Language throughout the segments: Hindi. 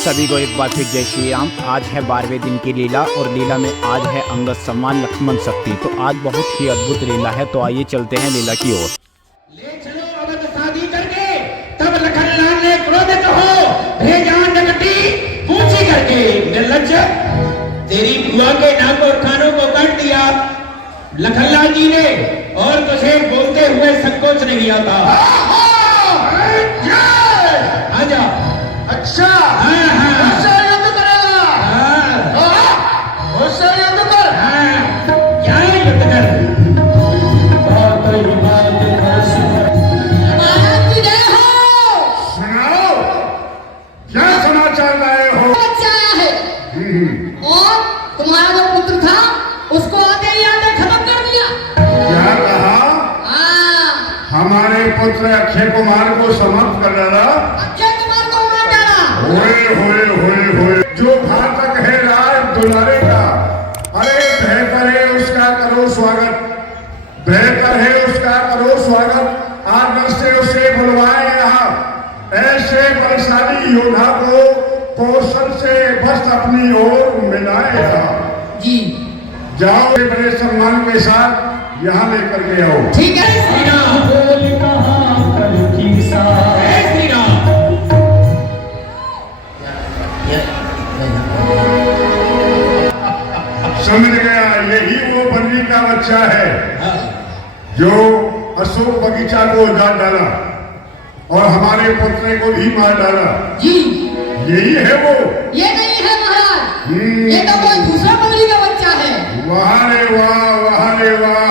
सभी को एक बार फिर जय श्री राम। आज है 12वें दिन की लीला और लीला में आज है अंगद सम्मान लक्ष्मण शक्ति। तो आज बहुत ही अद्भुत लीला है, तो आइए चलते हैं लीला की ओर। ले चलो अवध शादी करके, तब लखनलाल ने क्रोधित हो भेजा जगती पूछी करके, निर्लज्ज तेरी बुआ के नाक और कानों को काट दिया लखनलाल जी ने, और तुझे बोलते हुए संकोच नहीं आता। आजा। अच्छा हाँ। उससे युद्ध करेगा? उससे युद्ध कर। क्या युद्ध कर? महाराज की जय हो। सुनाओ, क्या समाचार लाए हो? बच्चा आया है और तुम्हारा जो पुत्र था उसको आते ही आते खत्म कर दिया। क्या कहा? हाँ, हमारे पुत्र अक्षय कुमार को समाप्त कर डाला। अक्षय कुमार को मार डाला। होए होए होए होए, जो घातक है राज दुलारे का, अरे बेहतर है उसका करो स्वागत, बेहतर है उसका करो स्वागत। आदर से उसे बुलवाए यहाँ। ऐसे बलशाली योद्धा को कौशल से बस अपनी ओर मिलाए यहाँ। जी जाओ बड़े सम्मान के साथ यहाँ लेकर के आओ। ठीक है। श्री राम। जय श्री राम। समझ गया, यही वो बन्नी का बच्चा है जो अशोक बगीचा को उजाड़ डाला और हमारे पुत्र को भी मार डाला। जी यही है वो। ये नहीं है महाराज, ये तो कोई दूसरा बबली का बच्चा है। वाह रे वाह, वाह रे वाह।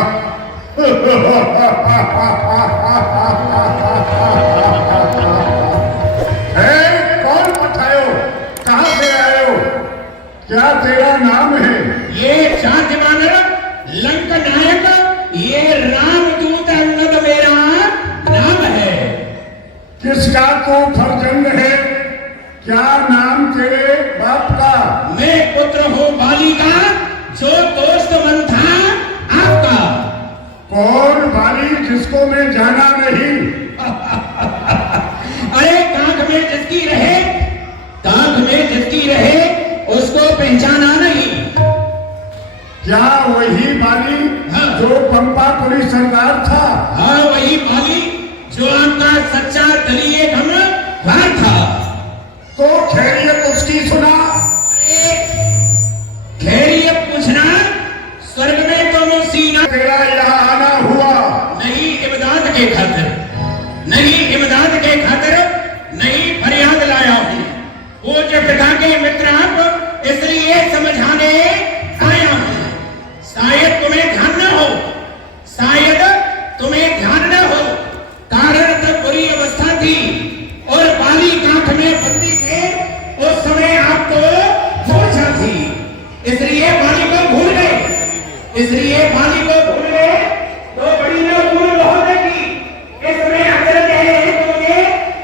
कौन पठायो? कहाँ से आए हो? क्या तेरा नाम है? ये जाति मानव लंक नायक, ये रामदूत अंगद मेरा नाम है। किसका तू फर्जंद है? क्या नाम तेरे बाप का? मैं पुत्र हूँ बाली का, जो दोस्त मन था आपका। कौन बाली जिसको मैं जाना नहीं? अरे कांख में जिसकी रहे, कांख में जिसकी रहे उसको पहचाना नहीं। क्या वही बाली जो पंपापुरी सरदार था? हाँ, वही बाली जो आपका सच्चा दलीय घमंड था। तो खैरियत उसकी सुना। खैरियत पूछना, स्वर्ग में तो मैं सीना तेरा यहाँ आना हुआ नहीं इमदाद के खातिर, नहीं इमदाद के खातिर, नहीं फरियाद लाया हूँ। पूज्य पिता के मित्र आप, इसलिए समझाने आया हूँ। शायद तुम्हें ध्यान न हो, शायद तुम्हें ध्यान न हो, कारण तब बुरी अवस्था थी और बाली कांख में बंदी थे, उस समय आपको मूर्छा थी, इसलिए बाली को भूल गए, इसलिए बाली को भूल गए। तो बड़ी न भूल होगी, इसमें अचरज है तुमने,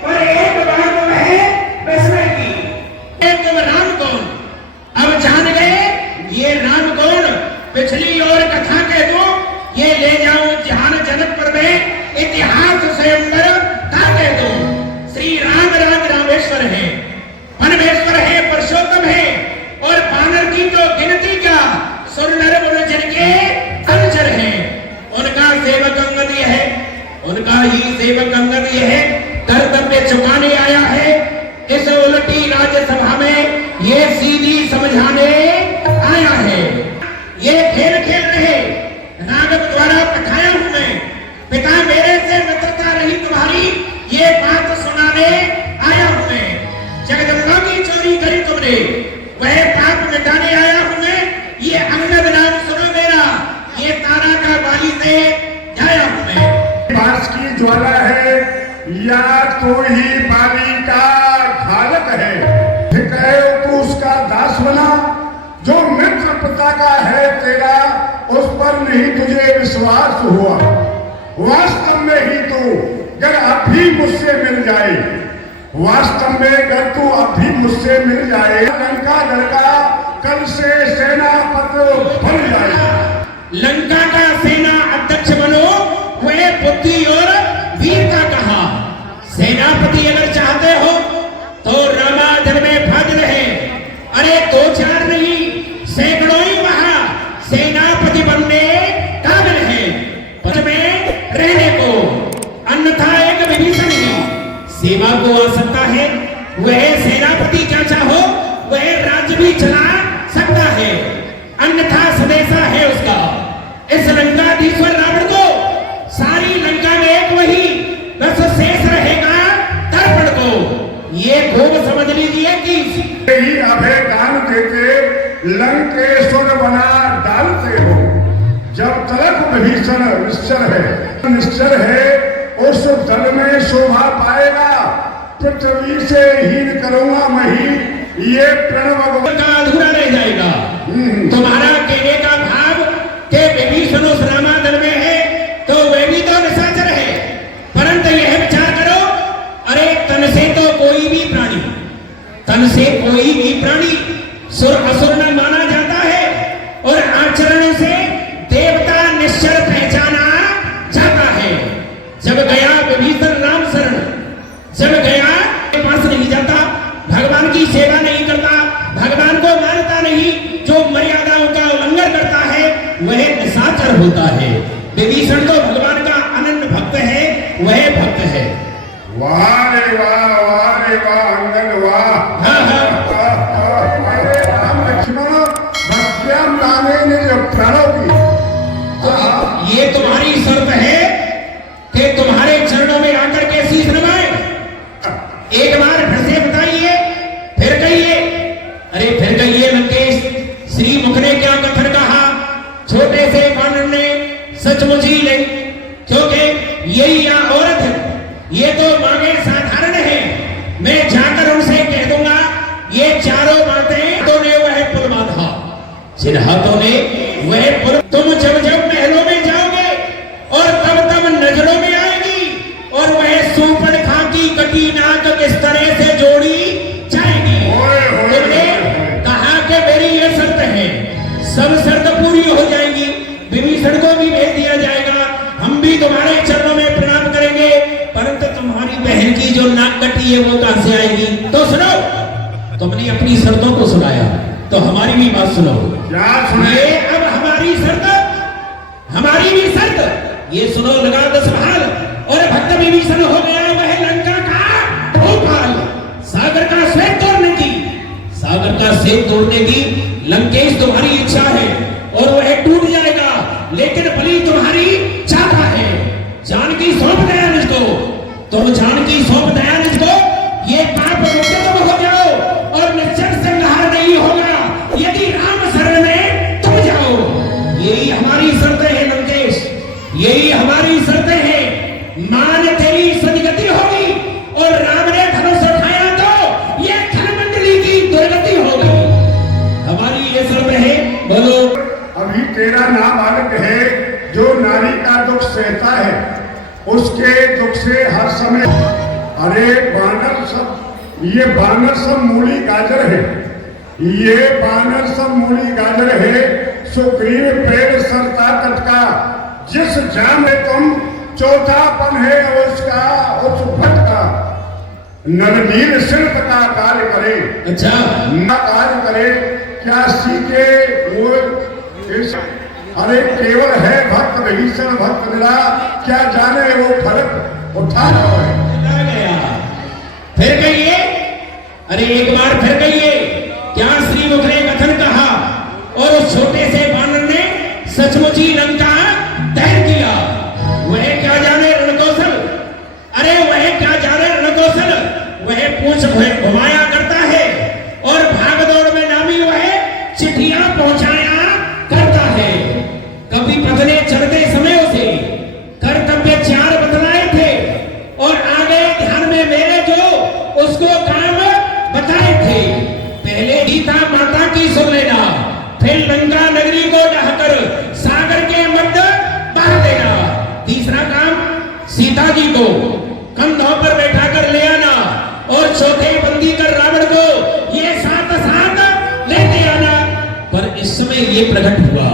पर एक बात है विस्मय की। तुम राम कौन अब जान गए? ये राम कौन पिछली और कथा कह दो, ये ले जाओ जहान जनकपुर में इतिहास स्वयंवर का कह दो। श्री राम राम रामेश्वर है, परमेश्वर है, पुरुषोत्तम है, और बानर की तो गिनती का सुर नर मुनि जिनके अनुचर है। उनका सेवक अंगद ये है, उनका ही सेवक अंगद ये है, कर्तव्य चुकाने आया है इस उलटी राज्यसभा में, ये सीधी समझाने आया है। ये खेल खेल रहे राघव द्वारा पठाया हूं मैं, पिता मेरे से मित्रता रही तुम्हारी, ये बात सुनाने आया हूं मैं। जगदम्बा की चोरी करी तुमने, वह पाप मिटाने आया हूं मैं। ये अंगद नाम सुनो मेरा, ये तारा का बाली से जाया हूं मैं। पास की ज्वाला है या तो ही बाली का घालक है? ठीक है, तू उसका दास बना। जो मित्र पिता का है तेरा, उस पर नहीं तुझे विश्वास हुआ। वास्तव में ही तू अगर अभी मुझसे मिल जाए, वास्तव में अगर तू अभी मुझसे मिल जाए, लंका लड़का कल से सेनापति बन जाए। लंका का सेना अध्यक्ष बनो, वह बुद्धि और वीरता कहा। सेनापति अगर चाहते हो तो रामायण में भजन प्रति क्या चाहो वह राज्य भी चला सकता है, अन्यथा स्वदेशा है उसका। इस लंकाधीश्वर रावण को सारी लंका में एक वही बस शेष रहेगा दर्पण को। ये खूब समझ लीजिए कि ही अभय दान देते लंकेश्वर बना डालते हो। जब तलक विभीषण निश्चल है उस दल में शोभा पाएगा। पृथ्वी से हीन करूंगा मही ये प्रणव का अधूरा रह जाएगा। तुम्हारा कहने का भाव के विभीषण उस रामादल में है तो वे भी तो निशाचर है, परंतु यह विचार करो, अरे तन से तो कोई भी प्राणी सुर असुर न माना जाता है और आचरण से देवता निश्चर पहचाना जाता है। जब गया विभीषण राम शरण, जब गया के पास नहीं जाता, भगवान की सेवा नहीं करता, भगवान को मानता नहीं, जो मर्यादाओं का उल्लंघन करता है वह निशाचर होता है। विभीषण तो भगवान का अनन्य भक्त है, वह भक्त है। वाह रे वाह अंगन वाह। हाँ हाँ अरे राम लक्ष्मण भक्त्याम नामे ने जो प्राणों की तो ये तुम्हारी शर्त है कि तुम्हारे चरणों में आकर के शीश नवाए। एक बार फिर से बताइए, फिर कहिए, अरे फिर कहिए लंकेश, श्री मुख ने क्या कथन कहा? छोटे से बानर ने सचमुच ही ले, क्योंकि यही या औरत ये तो मांगे साधारण है। मैं जाकर उनसे कह दूंगा ये चारों बातें तो ने वह पुल बांधा, जिन हाथों ने वह पुल। तुम जब जब महलों में जाओगे और तब तब नजरों में आएगी और वह सूर्पणखा की कटी नाक किस तरह से जोड़ी जाएगी। तुमने कहा कि मेरी ये शर्त है, सब शर्त पूरी हो जाएगी, विभीषण को भी भेज दिया जाएगा, हम भी तुम्हारे चरणों में प्रणाम करेंगे, परंतु तुम्हारी बहन की जो नाक कटी है वो कहां से आएगी? तो सुनो, तुमने अपनी शर्तों को सुनाया तो हमारी भी बात सुनो। क्या सुने? ये अब हमारी शर्त, हमारी भी शर्त, ये सुनो लगा दस भाल। और भक्त विभीषण हो गया वह लंका का भोपाल। सागर का श्वेत तोड़ने की, सागर का श्वेत तोड़ने की लंकेश तुम्हारी इच्छा है और वह टूट जाएगा, लेकिन बलि तुम्हारी चाहता है। जानकी सौंप दया मुझको, तुम जानकी सौंप दया मुझको, ये पाप मुक्त तुम हो जाओ और निश्चय संहार नहीं होगा यदि राम शरण में तुम जाओ। यही हमारी शर्तें हैं लंकेश, यही हमारी शर्तें हैं। मान तेरी सदगति होगी और राम ने धनुष उठाया तो ये धनमंडली की दुर्गति होगी। हमारी ये शर्त है, बोलो। अभी तेरा नाम बालक है जो नारी का दुख सहता है, उसके दुख से हर समय। अरे बानर सब, ये बानर सब मूली गाजर है, ये बानर सब मूली गाजर है। सुग्रीव पेड़ सरता कटका, जिस जाम में तुम चौथापन है उसका उस भटका। नरनील शिल्प का कार्य करे, अच्छा न कार्य करे क्या सीखे वो इस। अरे केवल है भक्त विभीषण भक्त मिला, क्या जाने वो फर्क उठा रहा है। गया फिर कहिए, अरे एक बार फिर कहिए, क्या श्रीमुख ने कथन कहा और उस छोटे से बानर ने सचमुच ही लंका दहन किया? वह क्या जाने रणकौशल, अरे वह क्या जाने रणकौशल, वह पूंछ घुमाया करता है और भाग दौड़ में नामी वह चिट्ठियां पहुंचाया करता है। कभी पगले चढ़ते समय उसे कर्तव्य 4 बतलाए थे और आगे ध्यान में मेरे जो उसको काम बताए थे। पहले गीता माता की सुन लेना, फिर लंका नगरी को ढहकर सागर के मध्य बहा देना। तीसरा काम सीता जी को कंधों पर बैठा कर ले आना और चौथे बंदी कर रावण को ये साथ साथ लेते आना। पर इस समय ये प्रकट हुआ,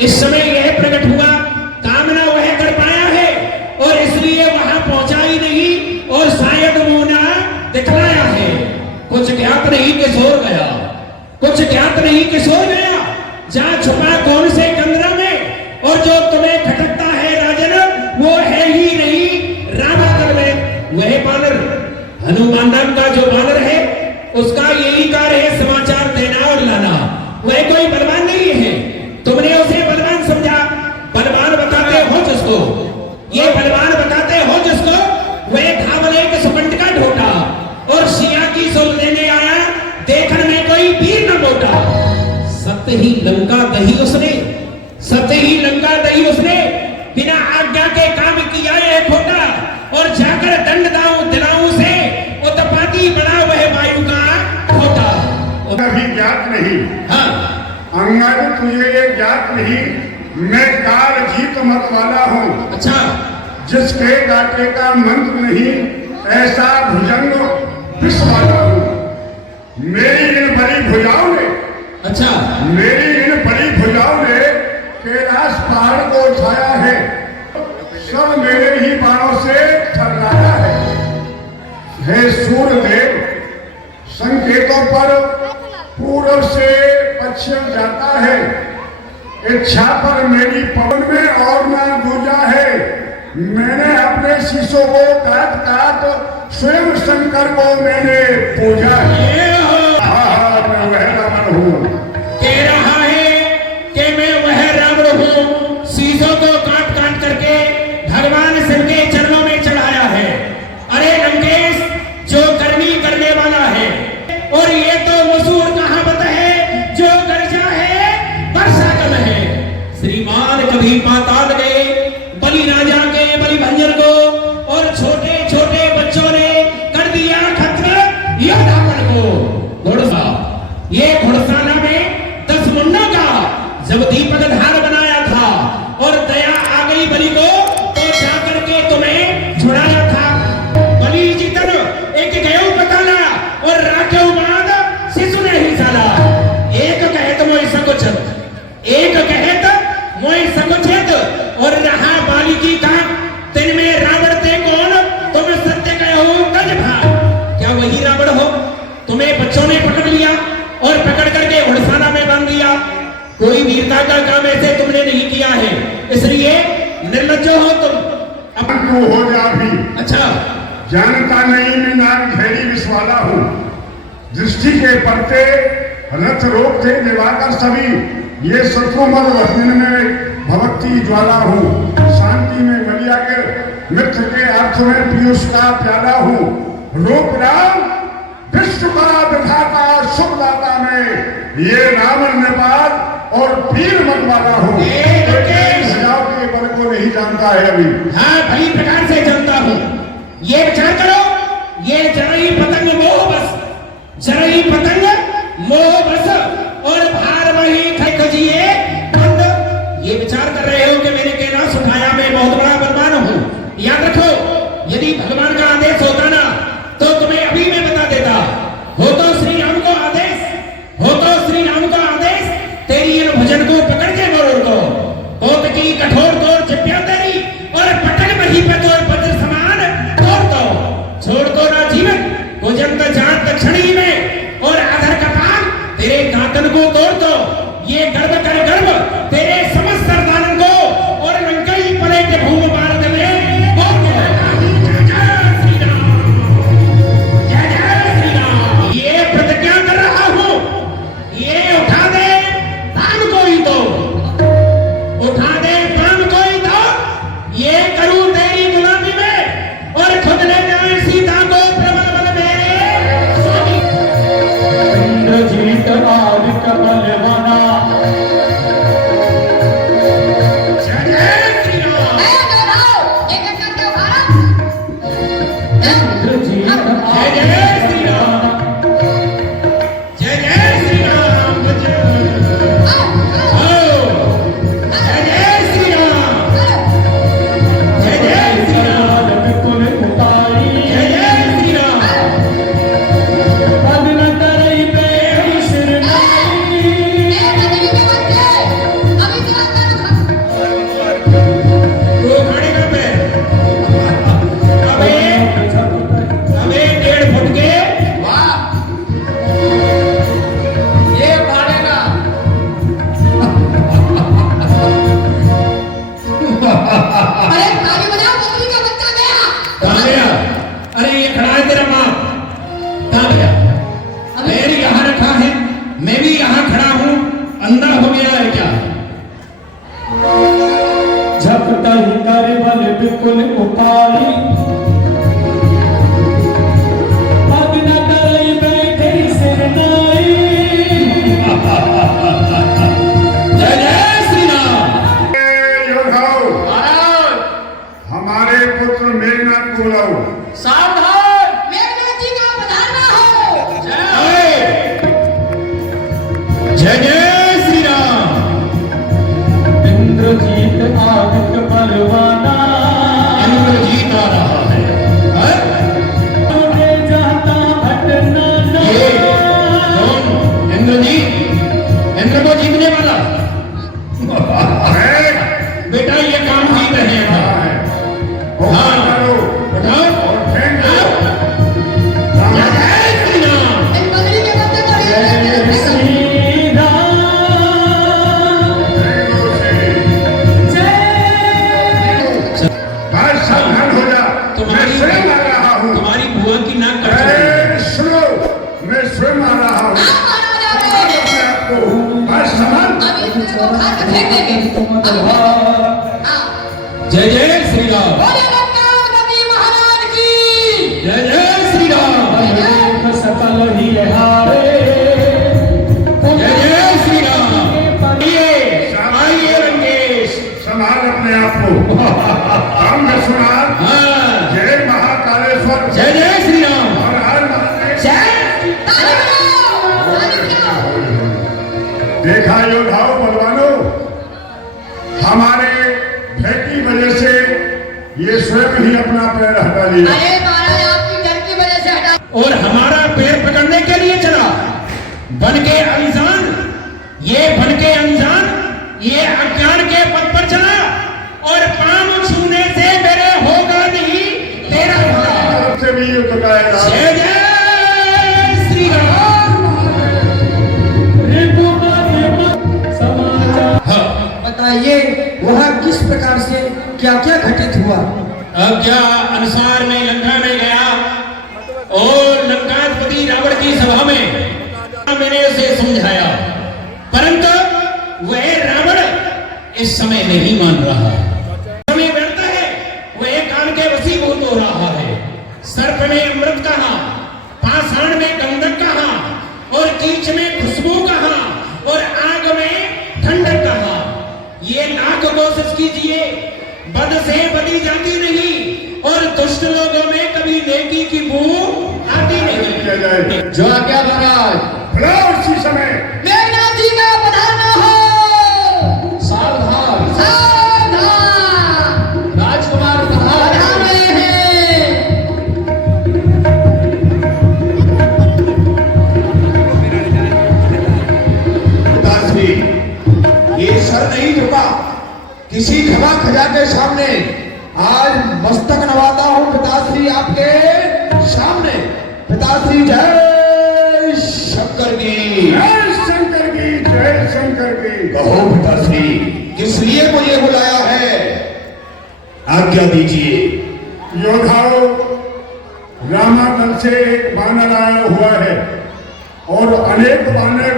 इस समय यह प्रकट हुआ, कामना वह कर पाया है और इसलिए वहां पहुंचा ही नहीं और शायद मुना दिखलाया है। कुछ ज्ञात नहीं कि सो गया, कुछ ज्ञात नहीं कि सो गया, जहां छुपा कौन से कंदरा में, और जो तुम्हें खटकता है राजन वो है ही नहीं रामादल में। वह बानर हनुमान नाम का जो बानर है उस वह कोई बलवान नहीं है। तुमने उसे बलवान समझा। बलवान बताते हो जिसको, ये बलवान बताते हो जिसको, वह धावले के सुपंड का ढोटा और सिया की सोल लेने आया, देखने में कोई वीर न मोटा। सत्य ही लंका दही उसने, सत्य ही लंका दही उसने, बिना आज्ञा के काम किया है खोटा, और जाकर दंड दिलाऊं से उत्पाती बना वह वायु का खोटा। अभी ज्ञात नहीं। हाँ अंगद तुझे ये ज्ञात नहीं, मैं काल जीत मत वाला हूँ। अच्छा, जिसके काटे का मंत्र नहीं, ऐसा भुजंग विष वाला हूँ। मेरी इन बड़ी भुजाओं ने, अच्छा, मेरी इन बड़ी भुजाओं ने कैलाश पहाड़ को उठाया है। सब मेरे ही बाणों से थर्राया है। हे सूर्यदेव, संकेतों पर पूर्व से पश्चिम जाता है। इच्छा पर मेरी पवन में और ना दूजा है। मैंने अपने शिष्यों को काट काट स्वयं शंकर को मैंने पूजा है। हाँ, मैं वह रावण हूँ। कह रहा है कि मैं वह रावण हूँ, शीशों को काट काट करके भगवान शिव के चरणों में चढ़ाया है। अरे लंकेश, जो कर्मी करने वाला है, और ये तो मशहूर कहावत है, जो गर्जा है वर्षा कम है। श्रीमान कभी पाताल गए, बलि राजा के बलि भंजन को, और छोटे छोटे बच्चों ने कर दिया खत्म योद्धापन को। घोड़सा, ये घोड़साना में 10 मुंडों का जब दीपक धार बनाया था, और दया आ गई बलि को, तो जाकर के तुम्हें छुड़ाया था। बलि जी तर एक गयो पकाला, और राखेव बाद शिशु ने ही साला। एक कहत मोई सकुचत, एक कहत मोई सकुचत, और रहा बाली की का दिन में रावण थे कौन, तुम सत्य कहो तज भाग। क्या वही रावण हो? तुम्हें बच्चों ने पकड़ लिया और पकड़ करके घुड़साना में बांध दिया। कोई वीरता का काम ऐसे तुमने नहीं किया है, इसलिए निर्लज्ज हो तुम। अब तू हो जा भी। अच्छा, जानता नहीं मैं नाग घेरी विष वाला हूँ। दृष्टि के पड़ते रथ रोकते दिवाकर सभी। ये शत्रुमद वहन में भक्ति ज्वाला हूँ। शांति में गलिया के मित्र के अर्थ में पीयूष का प्याला हूँ। रूप राम विश्व का विधाता शुभदाता में, ये रावण नेपाल और वीर मत वाला हूँ। के बल को नहीं जानता है अभी। हाँ, भली प्रकार से जानता हूँ। ये विचार करो, ये जरई पतंग मोह बस, जरई पतंग मोह बस, और भार वही खजिए बंद। ये विचार कर रहे हो कि मैंने कैलाश उठाया, मैं बहुत बड़ा बलवान हूँ। याद रखो, यदि भगवान का आदेश होता ना, तो तुम्हें अभी मैं बता देता। हो तो श्री राम को आदेश, हो तो श्री राम का आदेश, तेरी इन भजन को पकड़ के मरोड़ दो। पोत की कठोर तोड़ चिप्या तेरी, और पटक वही पे तोड़ वज्र समान तोड़ दो। छोड़ दो ना जीवन को जंत जात क्षणी में, और आधर कपाल तेरे दातन को तोड़ दो। ये गर्व कर गर्व तेरे समस्त सरदारन को, और लंकाई पलट भूमि भारत में तोड़ दो। ये प्रतिज्ञा कर रहा हूँ, ये उठा दे प्राण को ही तो, उठा दे प्राण को ही तो, ये करूँ तेरी गुलामी में, और खुद ले जाए सीता को प्रबल में। इंद्रजीत आदित्य बलवाना जय जय श्री राम। इंद्रजीत आदित्य परवाना, इंद्रजीत आ रहा है। उड़े जाता भटना ये कौन? इंद्रजीत, इंद्र को जीतने वाला बेटा, ये काम जीत रहे हैं। हाँ, उठाओ। जय जय श्री राम। इन बगड़ी के बच्चे को जय श्री राम, भाई सावधान हो जा, मैं स्वयं आ रहा हूँ। तुम्हारी बुआ की नाक कट रही है। सुनो, मैं स्वयं आ रहा हूँ। मारा जा रहे हैं। अपने आप को भाई संभाल। अभी तेरे को खा के फेंक देंगे। हाँ। जय जय श्री राम। बोले लंकाधिपति महाराज की। जय जय श्री राम। देख सकल ही हारे, जय जय श्री राम। आइए रंगेश। संभाल अपने आप को। काम में सुना। हाँ। जय महाकालेश्वर। जय जय श्री राम। हर हर महादेव। जय। ताली बजाओ, ताली बजाओ। देखा योद्धाओं बलवानों, हमारे भय की वजह से ये स्वयं ही अपना पैर हटा लिया। अरे महाराज, आपकी डर की वजह से हटा। और हमारा पैर पकड़ने के लिए चला, बन के अनजान। ये बन के अनजान, ये अज्ञान के पद पर चला, और पांव छूने से मेरे होगा नहीं तेरा भला। तरफ से भी युद्ध का ऐलान। जय जय श्री राम। समाचार हाँ, बताइए वहाँ किस प्रकार से क्या क्या घटित हुआ। आज्ञा अनुसार मैं लंका में गया और लंकाधिपति रावण की सभा में मैंने उसे समझाया, परंतु वह रावण इस समय नहीं मान रहा। समय व्यर्थ है, वह काल के वशीभूत हो रहा है। सर्प में अमृत कहाँ, पाषाण में गंधक कहाँ, और कीच में खुशबू कहाँ, और आग में ठंडक कहाँ। ये लाख कोशिश कीजिए, बद से बदी जाती नहीं, और दुष्ट लोगों में कभी नेकी की बू आती नहीं। जो आज्ञा महाराज। उसी समय मेघनाथ जी का पधारना हो। सावधान, सावधान। राजकुमार पधार पधार रहे हैं। पिताश्री, ये सर नहीं झुका किसी खमा खजा के सामने। आज मस्तक नवाता हूँ पिताश्री आपके सामने। पिताश्री जय शंकर की। जय शंकर की, जय शंकर की। कहो पिताश्री, किस लिए मुझे बुलाया है, आज्ञा दीजिए। योद्धाओं, रामादल से एक बानर आया हुआ है और अनेक बानर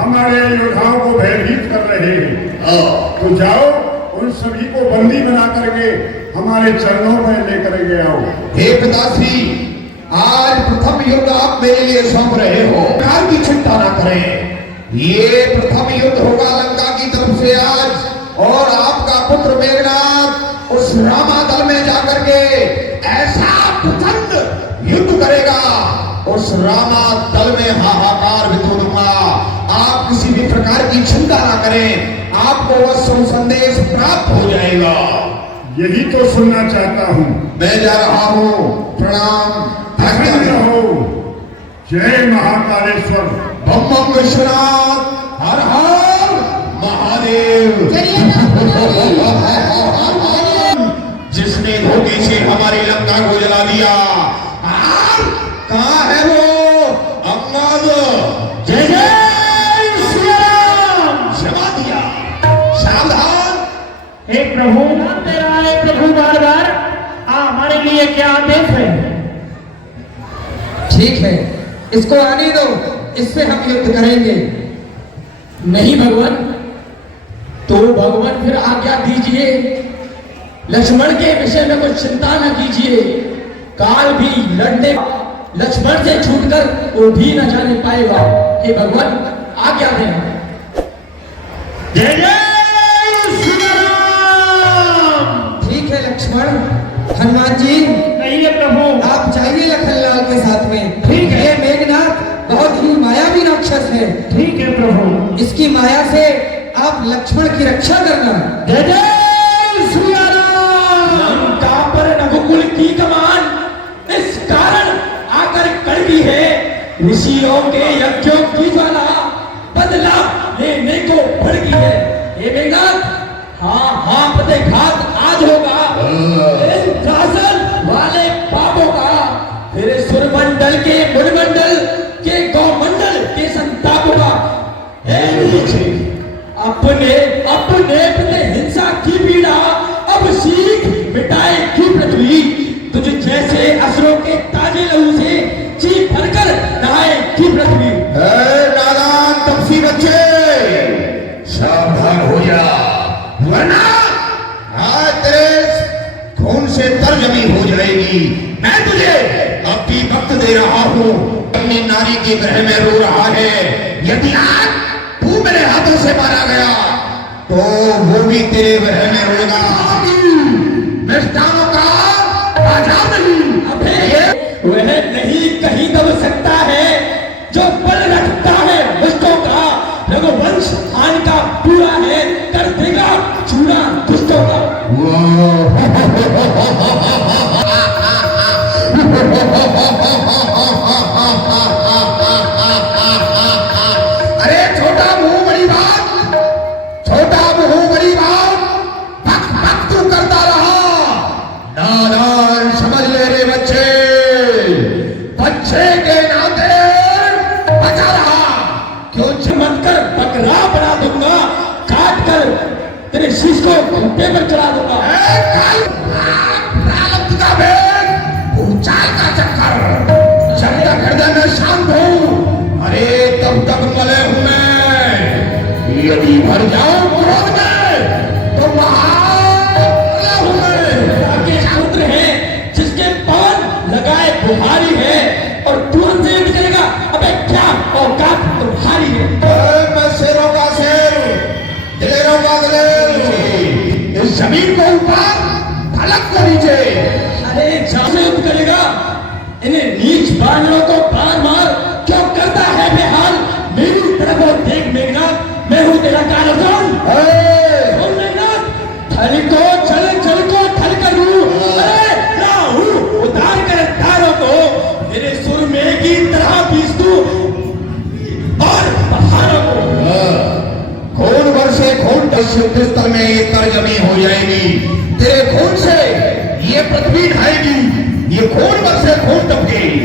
हमारे योद्धाओं को भयभीत कर रहे हैं। तो जाओ, उन सभी को बंदी बना करके हमारे चरणों में लेकर के आओ। हे पिताश्री, आज प्रथम युद्ध आप मेरे लिए सौंप रहे हो, प्रकार की चिंता ना करें। ये प्रथम युद्ध होगा लंका की तरफ से आज, और आपका पुत्र मेघनाथ उस रामादल में जाकर के ऐसा प्रचंड युद्ध करेगा, उस रामादल में हाहाकार बितूंगा। आप किसी भी प्रकार की चिंता ना करें, आपको वह संदेश प्राप्त हो जाएगा। यही तो सुनना चाहता हूँ। मैं जा रहा हूँ, प्रणाम। धन्य हो। जय महाकालेश्वर। बम बम विश्वनाथ, हर हर महादेव। चलिए ना, जिसने धोखे से हमारी लंका को जला दिया, आज कहाँ है वो अम्माद? जय जय श्री राम। जमा दिया। सावधान। हे प्रभु, तेरा है प्रभु बार बार हमारे लिए क्या आदेश है। ठीक है, इसको आने दो, इससे हम युद्ध करेंगे। नहीं भगवान, तो भगवान फिर आज्ञा दीजिए। लक्ष्मण के विषय में कुछ चिंता न कीजिए। काल भी लड़ने लक्ष्मण से छूटकर वो भी न जाने पाएगा। हे भगवान, आज्ञा दें। जय जय श्री राम। ठीक है लक्ष्मण। हनुमान जी, कहिए प्रभु। आप जाइए लखनलाल के साथ में। ठीक है। ये मेघनाथ बहुत ही मायावी राक्षस है। ठीक है प्रभु। इसकी माया से आप लक्ष्मण की रक्षा करना। जय जय श्री राम। लंका पर रघुकुल की कमान इस कारण आकर कड़वी है। ऋषियों के यज्ञों की ज्वाला बदला लेने को भड़की है। हे मेघनाथ, हाँ प्रतिघात आज होगा इस त्रासद वाले पापों का। फिर सुरमंडल के मुरमंडल के गौमंडल के संतापों का। अपने प्रति हिंसा की पीड़ा अब सीख मिटाएगी पृथ्वी। तुझ जैसे असुरों के ताजे लहू से जी भरकर नहाएगी पृथ्वी। नादान तपसी बच्चे, सावधान हो जा, वरना आज तेरे खून से तर्जमी हो जाएगी। मैं तुझे अब भी वक्त दे रहा हूँ। अपनी नारी के ग्रह में रो रहा है। यदि आज तू मेरे हाथों से मारा गया तो वो भी तेरे ग्रह में रोएगा। मिष्टानों का बाजार नहीं। अबे वह नहीं कहीं दब सकता है जो बल रखता है दुष्टों का। रघुवंश खान का पूरा है, कर देगा चूड़ा दुष्टों का। अरे छोटा मुंह बड़ी बात, छोटा मुंह बड़ी बात, बक बक तू करता रहा। नादान समझ ले रे बच्चे, बच्चे के नाते बचा रहा। क्यों चमक कर बकरा बना दूंगा, काट कर तेरे शीश को घुटने पर चढ़ा दूंगा। प्रारब्ध का भेद, ऊंचाई का चक्कर, जब तक हृदय में शांत हूं, अरे तब तक मले हूं मैं। यदि भर जाऊं क्रोध में तो महामले हूं मैं। के पुत्र है जिसके पान लगाए बुहारी है और तुरंत से निकलेगा। अबे क्या औकात तुम्हारी है। मैं शेरों का शेर, दिलेरों का दिलेर, इस जमीन को ऊपर, फलक को नीचे। अरे जहाँ से करेगा इन्हें नीच बानरों को प्राण मार क्यों करता है बेहाल। मेरी तरफ और देख मेघनाथ, मैं हूँ तेरा कारजन। मेघनाथ, थल को चल चल को थल कर दूं। अरे राहु उतार कर तारों को मेरे सुर में की तरह पीस दूं और पहाड़ों को। खून वर्षे खून स्थल में ये तरजमी हो जाएगी। तेरे खून से ये पृथ्वी ढाएगी, ये खून वर्षे खून टपकेगी।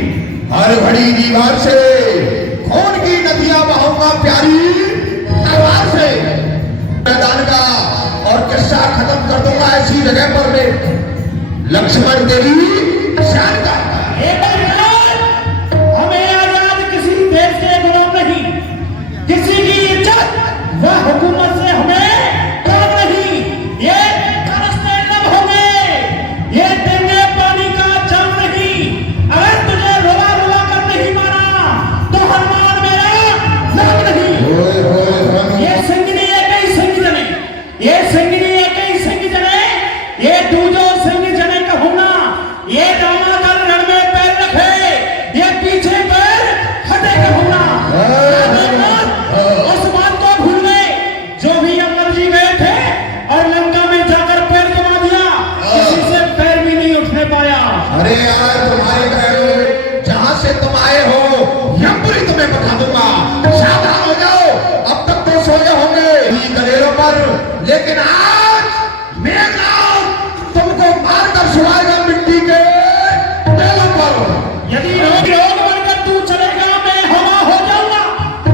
हर घड़ी दीवार से खून की नदियां बहाऊंगा प्यारी तलवार से। मैदान का और किस्सा खत्म कर दूंगा ऐसी जगह पर मैं लक्ष्मण देवी शान का। हमें आजाद किसी देश के गुलाम नहीं, किसी की इज्जत व हुकूमत से हमें काम नहीं। ये रास्ते नब होंगे, ये देंगे पानी का जम नहीं। अगर तुझे रुला रुला कर नहीं मारा तो हनुमान मेरा नाम नहीं। ये संगनी एक ही संग जने, ये संगनी एक ही संग जने, ये दूजो संग जने कहूंगा। ये दामादर रण में पैर रखे, ये पीछे पैर हटे कहूंगा। उस बात को भूल गए जो भी अमर जी गए थे और लंका में जाकर पैर कमा दिया, किसी से पैर भी नहीं उठने पाया। अरे यार तुम्हारे पैरों जहां से तुम आए हो यमपुरी तुम्हें बता दूंगा। सावधान हो जाओ, अब तक तो सोए होंगे गलेरों पर, लेकिन आज मेघनाथ तुमको मारकर सुलाएगा मिट्टी के टेलों पर। यदि रोग बनकर तू चलेगा मैं हवा हो जाऊंगा,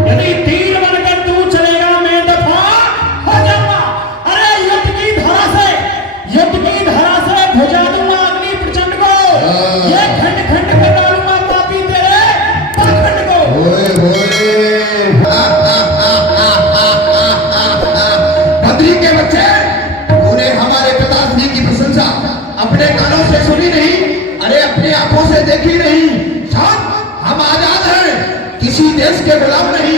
यदि तीर बनकर तू चलेगा मैं दफा हो जाऊंगा। अरे युद्ध की धारा से भुजा दूंगा अग्नि प्रचंड को। ये खंड खंड कर डालूंगा पापी तेरे पाखंड को। ओए बद्री के बच्चे, तूने हमारे पिताश्री की प्रशंसा अपने कानों से सुनी नहीं, अरे अपनी आंखों से देखी नहीं। साहब हम आजाद हैं, किसी देश के गुलाम नहीं,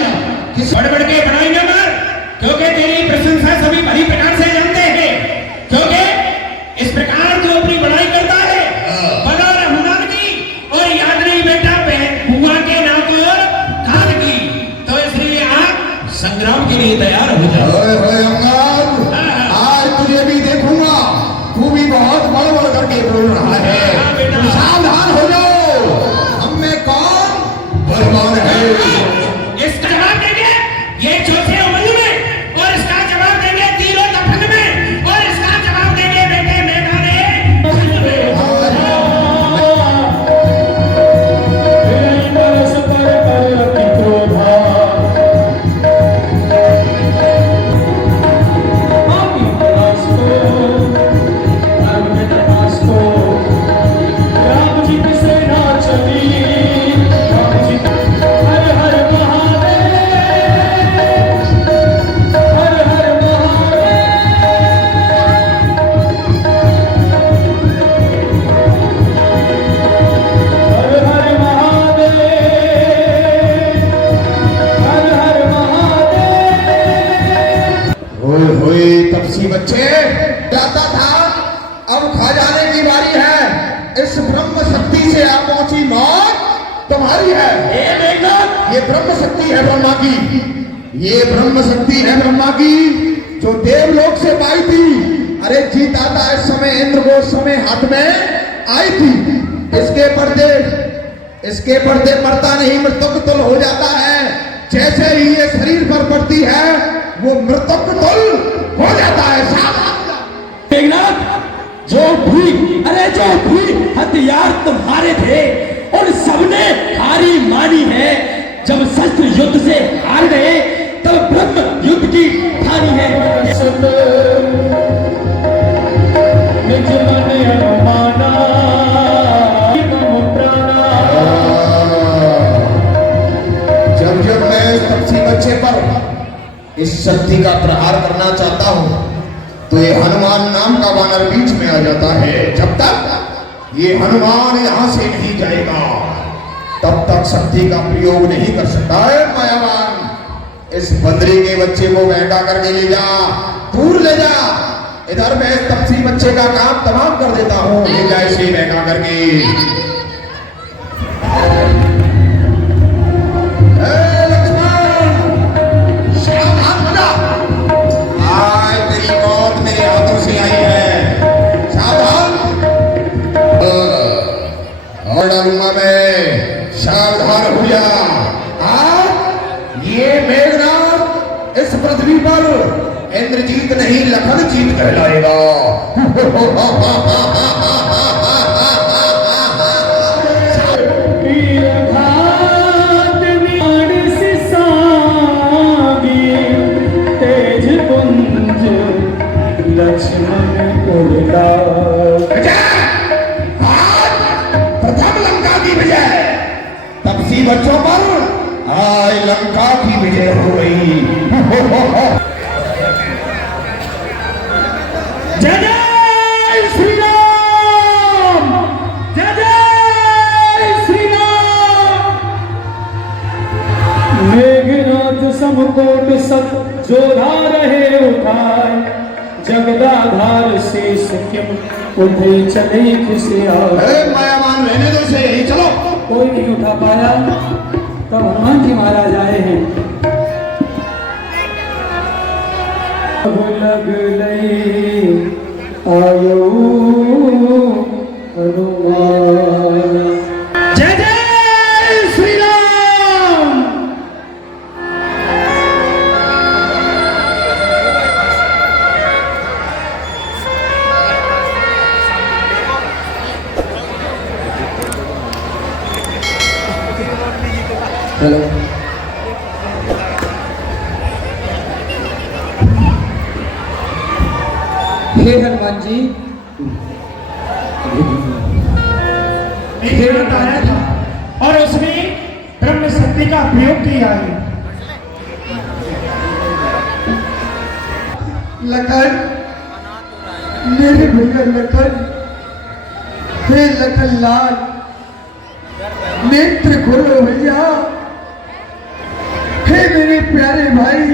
किसी बढ़ के बनाएंगे मर, क्योंकि तेरी प्रशंसा सभी भली प्रकार से जानते हैं। क्योंकि इस प्रकार जो अपनी बड़ाई करता है बड़ा रघुनाथ की और याद नहीं बेटा बुआ के नाम पर खान की, तो इसलिए आप संग्राम की लिए तैयार हो जाओ। ओए ओए अंगद, आज तुझे भी देखूंगा, तू भी बहुत बड़बड़ करके बोल रहा है। तुम सावधान हो जाओ, हम में कौन बलवान है। इसका जवाब देंगे ये चौथे उंगली में, और इसका जवाब देंगे तीनों दफन में, और इसका जवाब देंगे बेटे मेघनाद तपसी बच्चे जाता था, अब खा जाने की बारी है। इस ब्रह्म शक्ति से आ पहुंची मौत तुम्हारी है। ये ब्रह्म शक्ति है ब्रह्मा की, ये ब्रह्म शक्ति है ब्रह्मा की जो देवलोक से पाई थी। अरे जीता था इस समय इंद्र को, उस समय हाथ में आई थी। इसके पर्दे मरता नहीं, मृतक तुल हो जाता है। जैसे ही ये शरीर पर पड़ती है वो मृतक तुल हो जाता है। मेघनाद, जो भी हथियार तुम्हारे थे उन सबने हारी मानी है। जब शस्त्र युद्ध से हार गए तब ब्रह्म युद्ध की ठानी है। जब मैं इस तपसी बच्चे पर इस शक्ति का प्रहार करना चाहता हूं तो ये हनुमान नाम का वानर बीच में आ जाता है। जब तक ये हनुमान यहां से नहीं जाएगा तब तक शक्ति का प्रयोग नहीं कर सकता है। मायावान, इस बंदरी के बच्चे को बहका करके ले जा, दूर ले जा। इधर मैं इस तपसी बच्चे का काम तमाम कर देता हूं। ले जा इसे बहका करके। डालूंगा मैं, सावधान हो जा। ये मेघनाद इस पृथ्वी पर इंद्रजीत नहीं लखन जीत कहलाएगा। तपसी बच्चों पर आज लंका की विजय हो गई। जय जय श्री राम, जय जय श्री राम। मेघनाथ समकोट सत जोधा रहे उठाए, जगदाधार शेष किम उठे चले खुशियार। मायावान रहने दो से यही चलो। कोई नहीं उठा पाया तब हनुमान जी महाराज आए हैं। अब लग लई आयो हनुमान। जय जय श्री राम। हेलो, हे हनुमान जी, एक बताया था और उसमें ब्रह्म शक्ति का प्रयोग किया है। लखन, मेरे भैया लखन, हे लखन लाल, नेत्र खोलो भैया। हे मेरे प्यारे भाई,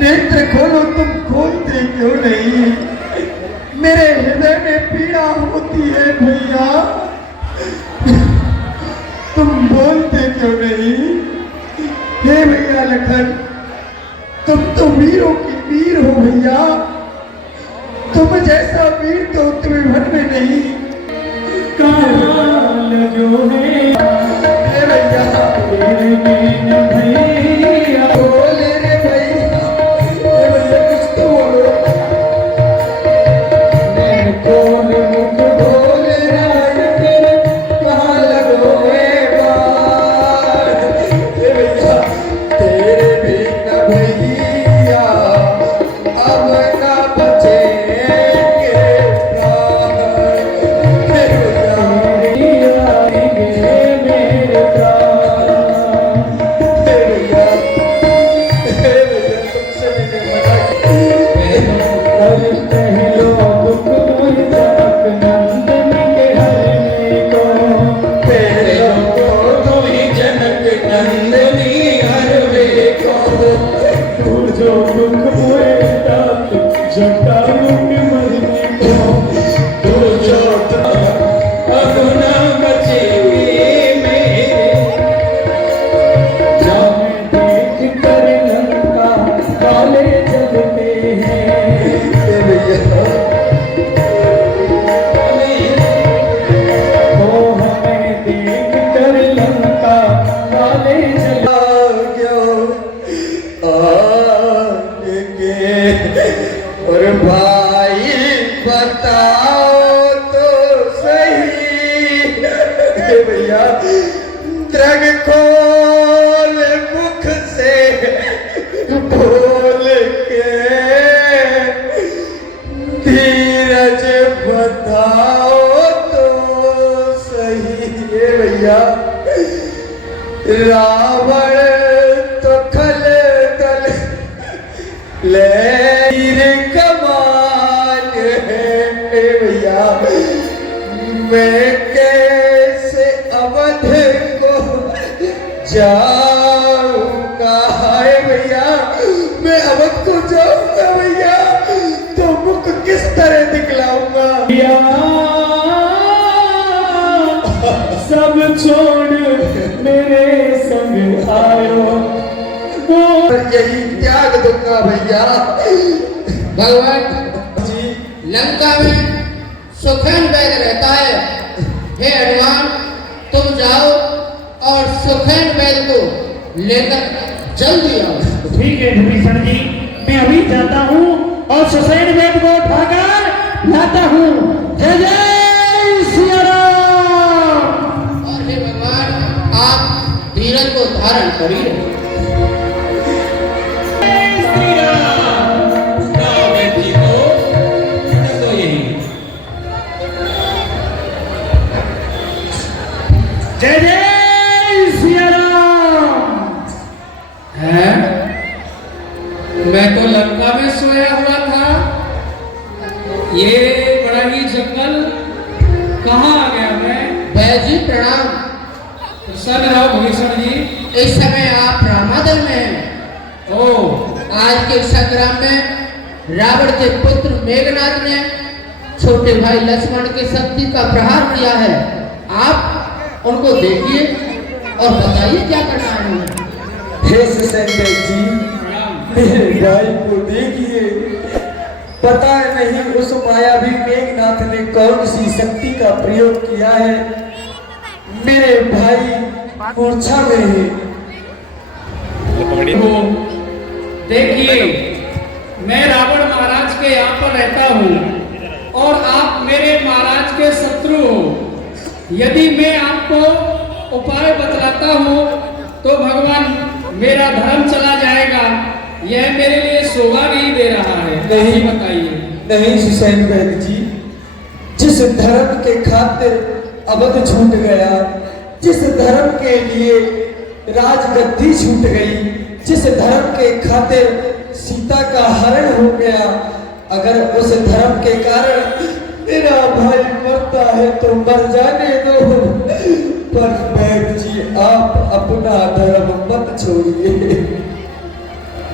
नेत्र खोलो। तुम खोलते क्यों नहीं? मेरे हृदय में पीड़ा होती है भैया, तुम बोलते क्यों नहीं? हे भैया लखन, वीरों की वीर हो भैया। तुम जैसा वीर तो त्रिभुवन में नहीं। काल जो है भैया, बोले रे भैया, भैया कुछ तो बोलो। मैं कौन मुख बोले राज तेरे, कहाँ लगोगे बार। भैया तेरे बिना भैया अब ना बचेंगे प्राण। भैया मेरे प्राण। भैया तुमसे मैंने पहलो दुख मोहि जनक नंदन के हरने को। पहलो तुम ही जनक नंदनी हरवे को। तू जो दुख मोहे तात जटायु के मरने को। तू जो अब न बचे मेरे। जाने देख कर लंका काले जलते हैं। ओ हमें देख कर लंका काले जलते और भाई बताओ तो सही। भैया द्रग खोल मुख से बोल के धीरज बताओ तो सही। भैया रावण तो खल दल ले तीर कमान है। भैया मैं कैसे अवध को जाऊंगा। हाय भैया मैं अवध को जाऊंगा भैया, तो मुख किस तरह दिखलाऊंगा। सब छोड़ मेरे संग आयो, यही त्याग दूंगा भैया। भगवान जी लंका में सुखेन बैल रहता है। हे हनुमान तुम जाओ और सुखेन बैल को लेकर जल्दी आओ। ठीक है विभीषण जी, मैं अभी जाता हूँ और सुसैन वेद को उठाकर लाता हूँ। जय जय सिया राम। और हे भगवान आप धीरज को धारण करिए। जय जय सिया राम। हैं? मैं तो लंका में सोया हुआ था, ये बड़ा ही जंगल कहाँ आ गया मैं? बैल जी प्रणाम। प्रसन्न रहो भूषण जी। इस समय आप रामादल में हैं। ओ आज के संग्राम में रावण के पुत्र मेघनाथ ने छोटे भाई लक्ष्मण के शक्ति का प्रहार किया है। आप उनको देखिए और बताइए क्या करना है। हे सुसैन जी, मेरे भाई को देखिए, पता नहीं उस मायावी मेघनाथ ने कौन सी शक्ति का प्रयोग किया है। मेरे भाई मूर्छा में है। देखिए मैं रावण महाराज के यहाँ पर रहता हूँ और आप मेरे महाराज के शत्रु हो। यदि मैं आपको उपाय बतलाता हूँ तो भगवान मेरा धर्म चला जाएगा। यह मेरे लिए शोभा नहीं दे रहा है। नहीं बताइए। नहीं सुसैन वैद्य जी, जिस धर्म के खातिर अवध छूट गया, जिस धर्म के लिए राजगद्दी छूट गई, जिस धर्म के खातिर सीता का हरण हो गया, अगर उस धर्म के कारण मेरा भाई मरता है तो मर जाने दो, पर वैद्य जी आप अपना धर्म मत छोड़िए।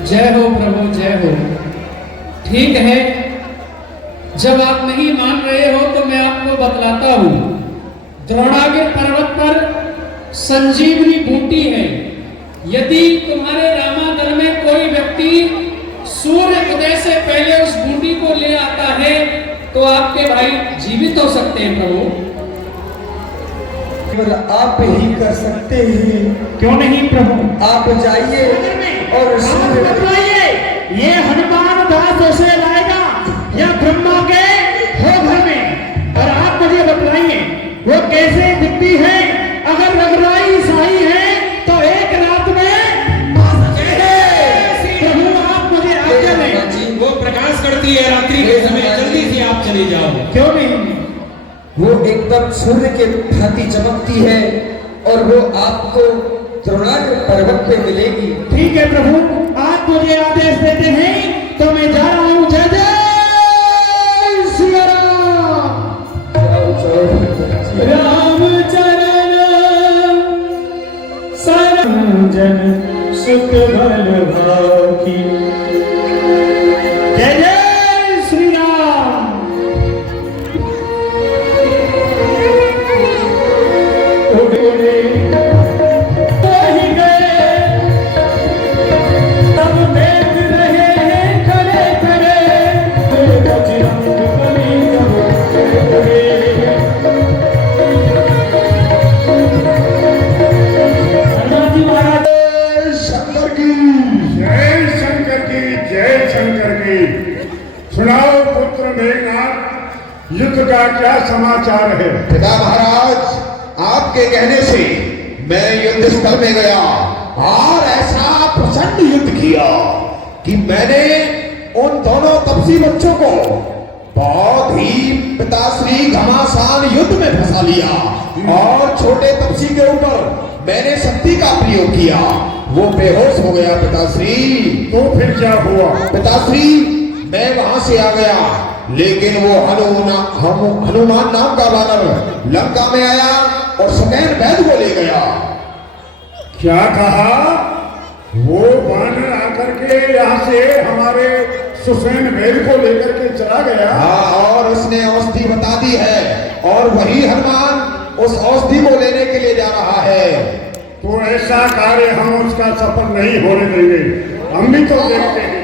जय हो प्रभु जय हो। ठीक है, जब आप नहीं मान रहे हो तो मैं आपको बतलाता हूँ। द्रोणागिर पर्वत पर संजीवनी बूटी है। यदि तुम्हारे रामादल में कोई व्यक्ति सूर्य उदय से पहले उस बूंदी को ले आता है तो आपके भाई जीवित हो सकते हैं प्रभु। केवल आप ही कर सकते हैं। क्यों नहीं प्रभु? आप जाइए और सूर्य बतलाइए, ये हनुमान दास उसे लाएगा या ब्रह्मा के हो घर में? और आप मुझे बतलाइए वो कैसे दिखती है? अगर रगराई शाही है तो एक रात में आ सके। प्रभु आप मुझे आज्ञा दें। वो प्रकाश करती है रात्रि के समय, जल्दी से आप चले जाओ। क्यों नहीं? वो एकदम सूर्य के भांति चमकती है और वो आपको द्रोणाद्रि पर्वत पे मिलेगी। ठीक है प्रभु, आप मुझे आदेश देते हैं तो मैं जा रहा हूँ। जय जय सिया राम। रामचरण सरंजन सुख बल भाव की। जय जय श्री राम। उड़े ही गए सब देख रहे हैं खड़े खड़े। बजरंग बली जब उड़े। हनुमान महाराज शंकर की जय, शंकर की जय, शंकर की। सुनाओ पुत्र मेघनाथ, युद्ध का क्या समाचार है? पिता महाराज, आपके कहने से मैं युद्ध स्थल में गया और ऐसा प्रचंड युद्ध किया कि मैंने उन दोनों तपसी बच्चों को बहुत ही पिताश्री घमासान युद्ध में फंसा लिया और छोटे तपसी के ऊपर मैंने शक्ति का प्रयोग किया। वो बेहोश हो गया पिताश्री। तो फिर क्या हुआ? पिताश्री, मैं वहां से आ गया, लेकिन वो हनुमान नाम का वानर लंका में आया और सुनैन वैद्य को ले गया। क्या कहा? वो वानर आकर के यहाँ से हमारे सुसैन वैद्य को लेकर के चला गया। हाँ, और उसने औषधि बता दी है और वही हनुमान उस औषधि को लेने के लिए जा रहा है। तो ऐसा कार्य हम उसका सफल नहीं होने देंगे। हम भी तो देखते हैं।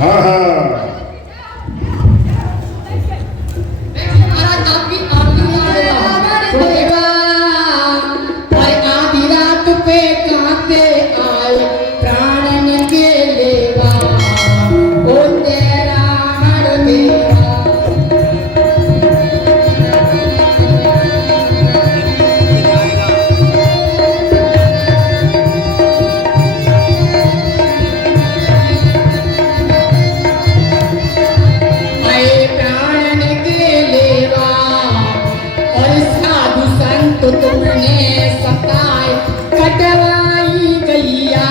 हाँ हाँ, महाराज आपकी आधी रात पे कांते आए प्राणन के लेवा ओ तेरा मर मेरा। आए प्राणन के लेवा और साधु संत तुमने सताए कटवाई गैया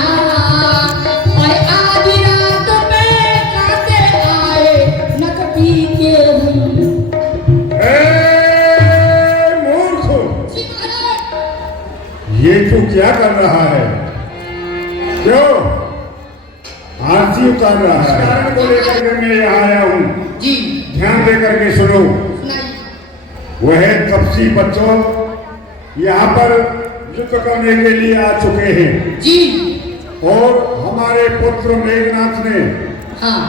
और आधी रात में काते आए नक पी के हूँ। मूर्ख, ये तू क्या कर रहा है? क्यों आरती उतार रहा है? कारण को लेकर के मैं यहाँ आया हूँ। जी ध्यान दे करके सुनो। वह तपसी बच्चों यहाँ पर युद्ध करने के लिए आ चुके हैं जी। और हमारे पुत्र मेघनाथ ने, हाँ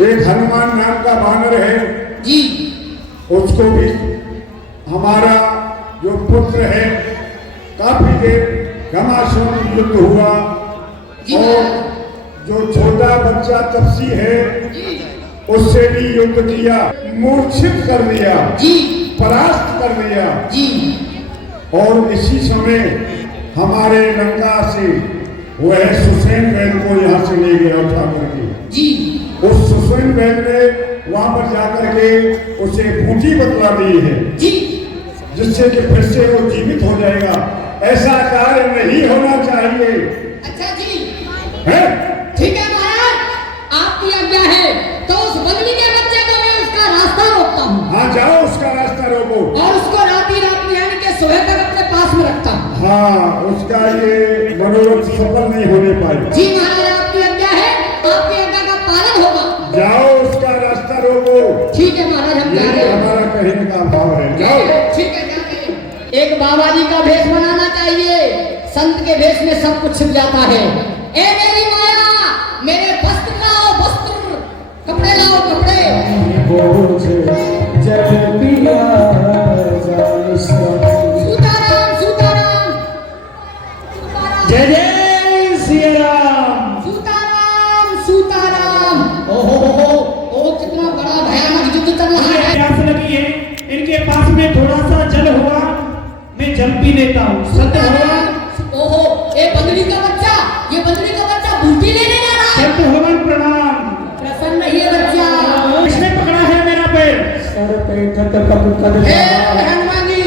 एक हनुमान नाम का वानर है जी, उसको भी हमारा जो पुत्र है, काफी देर घमासान युद्ध हुआ जी। और जो छोटा बच्चा तपसी है उससे भी युद्ध किया, मूर्छित कर दिया जी परास्त कर दिया जी। और इसी समय हमारे लंका से वह सुसैन वैद्य को यहाँ से ले गया उठा करके जी। उस सुसैन वैद्य ने वहां पर जाकर के उसे खूंटी बतला दी है जी जिससे कि फिर से वो जीवित हो जाएगा। ऐसा कार्य नहीं होना चाहिए। अच्छा जी है? ठीक है महाराज, आपकी आज्ञा है तो उस बदली के बच्चे को मैं उसका रास्ता रोकता हूँ। हाँ जाओ, उसका रास्ता रोको और उसको राती रात में यानी के सोए तक अपने पास में रखता हूँ। हाँ, उसका ये मनोरथ सफल नहीं होने पाए। जी महाराज, आपकी आज्ञा है, आपकी आज्ञा का पालन होगा। जाओ, उसका रास्ता रोको। ठीक है महाराज, हम जा ये रहे हैं। हमारा कहने का भाव है। जाओ। ठीक है, जाते हैं। एक बाबा जी का भेष बनाना चाहिए, संत के भेष में सब कुछ छिप जाता है। ए मेरी माया, मेरे वस्त्र का कपड़े लाओ कपड़े। सीताराम सीताराम जय जय सिया राम। सीताराम सीताराम। ओ कितना बड़ा भयानक युद्ध चल रहा है। प्यास लगी है, इनके पास में थोड़ा सा जल हुआ, मैं जल पी लेता हूँ। सत्य भगवान। ओहो, ये बंदरी का बच्चा बूटी लेने जा रहा है। सत्य भगवान प्रणाम। प्रसन्न ये बच्चा। किसने पकड़ा है मेरा पैर? हे हनुमान जी,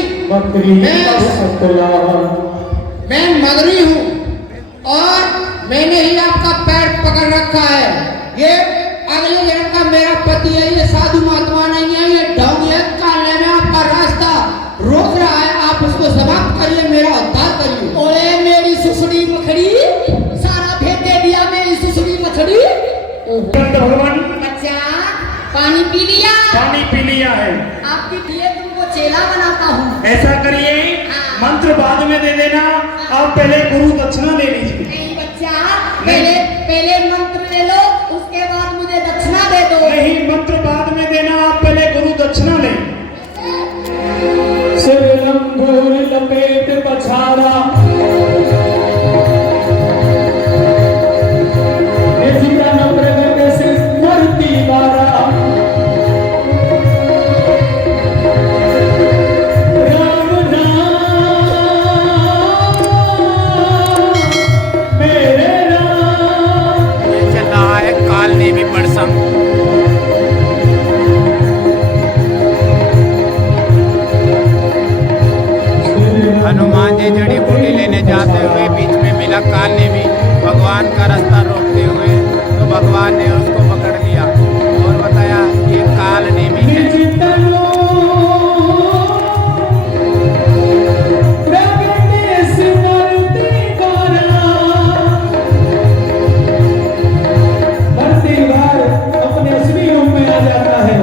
मैं मगरी हूँ और मैंने ही आपका पैर पकड़ रखा है। ये अगले जन्म का मेरा पति है, ये साधु महात्मा नहीं है, ये ढोंगी है। काले में आपका रास्ता रोक रहा है, आप उसको समाप्त करिए, मेरा उद्धार करिए। ओए मेरी सुसड़ी मखड़ी, सारा भेद दे दिया मेरी सुसड़ी मखड़ी। सत्य भगवान। बच्चा पानी पी लिया? पानी पी लिया है। आपके लिए तुमको चेला बनाता हूँ। ऐसा करिए, मंत्र बाद में दे देना, आप पहले गुरु दक्षिणा ले लीजिए। नहीं बच्चा, पहले मंत्र ले लो, उसके बाद मुझे दक्षिणा दे दो। नहीं, मंत्र बाद में देना, आप पहले गुरु दक्षिणा ले। सिर लंगूर लपेट पछाड़ा, जीरा न प्रगट से मरती मारा। राम नाम मेरे राम। ये चल रहा है काल नेमी प्रसंग। हनुमान जी जड़ी बूटी लेने जाते हुए बीच में मिला काल नेमी, भगवान का रास्ता रोकते हुए तो भगवान ने उसको पकड़ लिया और बताया ये काल नेमी है। अपने असली रूप में आ जाता है।